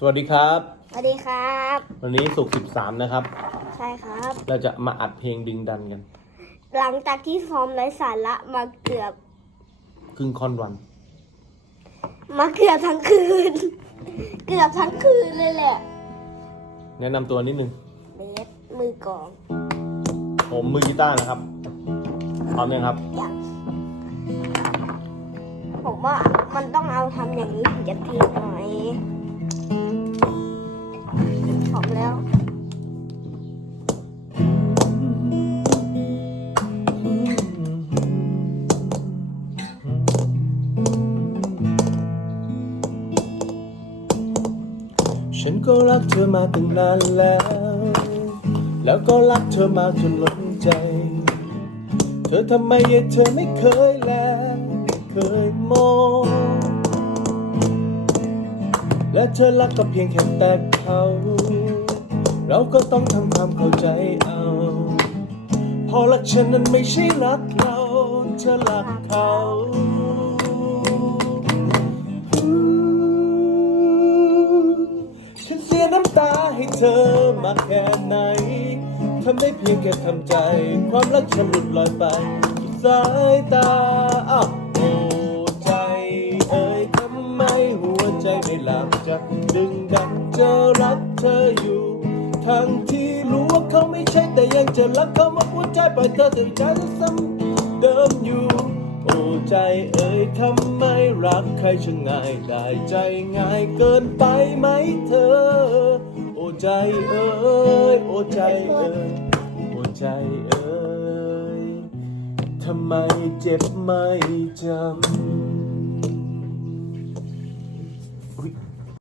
สวัสดีครับ สวัสดีครับ วันนี้สุกร์13นะครับ ใช่ครับ เราจะมาอัดเพลงดึงดันกัน หลังจากที่ซ้อมไร้สาระมาเกือบ ครึ่งค่อนวัน มาเกือบทั้งคืน เกือบทั้งคืนเลยแหละ แนะนำตัวนิดนึง เบสมือกลอง ผมมือกีตาร์นะครับพร้อมยังครับ อย่างผมว่ามันต้องเอาทำอย่างนี้ถึงจะเท่หน่อย ฉันก็รักเธอมาตั้งนานแล้ว แล้วก็รักเธอมาจนล้นใจ เธอทำไมยังเธอไม่เคยแลไม่เคยมอง และเธอรักก็เพียงแค่แต่เขา เราก็ต้องทำความเข้าใจเอา พอรักฉันนั้นไม่ใช่รักเรา เธอรักเขา เธอมาแค่ไหนทำได้เพียงแค่ทำใจ ความรักฉันหลุดลอยไปสายตาอ้าวโอ้ใจ เอ่ยทำไมหัวใจไม่หลับจะดึงดันเจอรักเธออยู่ทั้งที่รู้ว่าเขาไม่ใช่แต่ยังจะรักเขามาหัวใจปล่อยเธอแต่ใจซ้ำเดิมอยู่ โอ้ใจเอ่ยทำไมรักใครช่างง่ายได้ใจง่ายเกินไปไหมเธอ ใจเอ้ย โอ้ใจเอ้ย โอ้ใจเอ้ย ทำไมเจ็บไม่จำ